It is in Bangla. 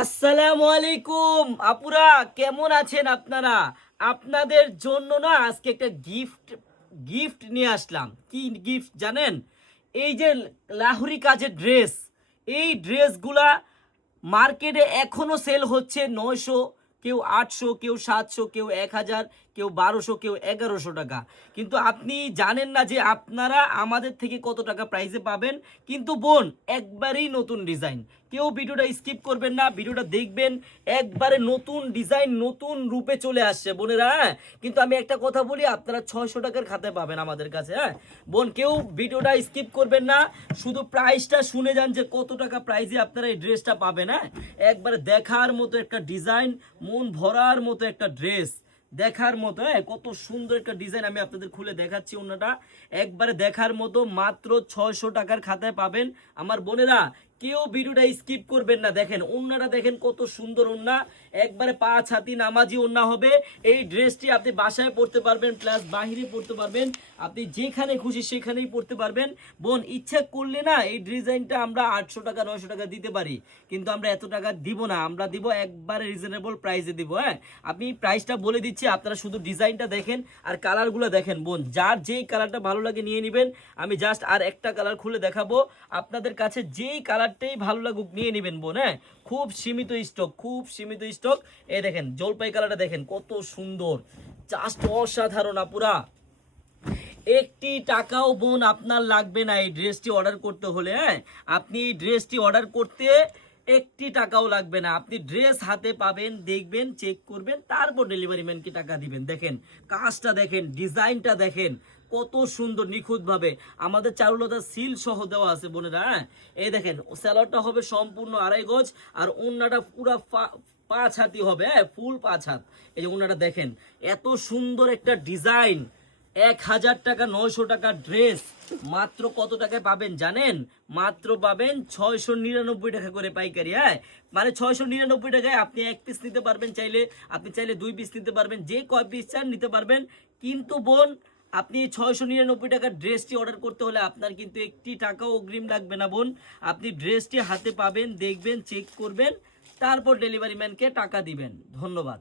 আসসালামু আলাইকুম আপুরা, কেমন আছেন আপনারা? আপনাদের জন্য না আজকে একটা গিফট গিফট নিয়ে আসলাম। কি গিফট জানেন? এই যে লাহুরি কাজের ড্রেস, এই ড্রেসগুলা মার্কেটে এখনো সেল হচ্ছে 900, কেউ 800, কেউ 700, কেউ 1000, কেউ 1200, কেউ 1100 টাকা। কিন্তু আপনি জানেন না যে আপনারা আমাদের থেকে কত টাকা প্রাইসে পাবেন। কিন্তু বোন, একবারেই নতুন ডিজাইন, কেউ ভিডিওটা স্কিপ করবেন না, ভিডিওটা দেখবেন। একবারে নতুন ডিজাইন, নতুন রূপে চলে আসছে বোনেরা। হ্যাঁ, কিন্তু আমি একটা কথা বলি, আপনারা 600 টাকার খাতে পাবেন আমাদের কাছে। হ্যাঁ বোন, কেউ ভিডিওটা স্কিপ করবেন না, শুধু প্রাইসটা শুনে যান যে কত টাকা প্রাইসে আপনারা এই ড্রেসটা পাবেন। হ্যাঁ, একবারে দেখার মতো একটা ডিজাইন, মন ভরার মতো একটা ড্রেস, দেখার মতো। হ্যাঁ, কত সুন্দর একটা ডিজাইন আমি আপনাদের খুলে দেখাচ্ছি। ওন্নাটা একবারে দেখার মতো, মাত্র 600 টাকার খাতায় পাবেন আমার বোনেরা। কেউ ভিডিওটা স্কিপ করবেন না। দেখেন ওন্নাটা, দেখেন কত সুন্দর ওন্না, একবারে 5 হাতি নামাজি ওন্না হবে। এই ড্রেসটি আপনি বাসায় পরতে পারবেন, প্লাস বাহিরে পরতে পারবেন, আপনি যেখানে খুশি সেখানেই পরতে পারবেন। বোন, ইচ্ছা করলে না এই ডিজাইনটা আমরা 800 টাকা 900 টাকা দিতে পারি, কিন্তু আমরা এত টাকা দিব না, আমরা দিব একবারে রিজনেবল প্রাইসে দিব। হ্যাঁ, আপনি প্রাইসটা বলে দিচ্ছি, আপনারা শুধু ডিজাইনটা দেখেন আর কালারগুলো দেখেন। বোন, যার যেই কালারটা ভালো লাগে নিয়ে নেবেন। আমি জাস্ট আর একটা কালার খুলে দেখাবো আপনাদের কাছে, যেই কালারটাই ভালো লাগুক নিয়ে নেবেন বোন। হ্যাঁ, খুব সীমিত স্টক, খুব সীমিত স্টক। এই দেখেন জলপাই কালারটা, দেখেন কত সুন্দর, জাস্ট অসাধারণ আপুরা। একটি টাকাও বোন আপনার লাগবে না এই ড্রেসটি অর্ডার করতে হলে। হ্যাঁ, আপনি এই ড্রেসটি অর্ডার করতে একটি টাকাও লাগবে না। আপনি ড্রেস হাতে পাবেন, দেখবেন, চেক করবেন, তারপর ডেলিভারি ম্যানকে টাকা দিবেন। দেখেন কাজটা, দেখেন ডিজাইনটা, দেখেন কত সুন্দর নিখুঁতভাবে আমাদের চারুলতা সিল সহ দেওয়া আছে বোনেরা। হ্যাঁ, এই দেখেন স্যালোয়ারটা হবে সম্পূর্ণ 2.5 গজ, আর ওন্নাটা পুরা 5 হাতি হবে। হ্যাঁ, ফুল 5 হাত। এই যে ওন্নাটা দেখেন, এত সুন্দর একটা ডিজাইন। 1000 টাকা 900 টাকা ড্রেস মাত্র কত টাকায় পাবেন জানেন? মাত্র পাবেন 699 টাকা করে পাইকারি। হ্যাঁ, মানে 699 টাকায় আপনি 1 পিস নিতে পারবেন, চাইলে আপনি চাইলে 2 পিস নিতে পারবেন, যে কয় পিস চান নিতে পারবেন। কিন্তু বোন, আপনি 699 টাকার ড্রেসটি অর্ডার করতে হলে আপনার কিন্তু একটি টাকাও অগ্রিম লাগবে না বোন। আপনি ড্রেসটি হাতে পাবেন, দেখবেন, চেক করবেন, তারপর ডেলিভারি ম্যানকে টাকা দিবেন। ধন্যবাদ।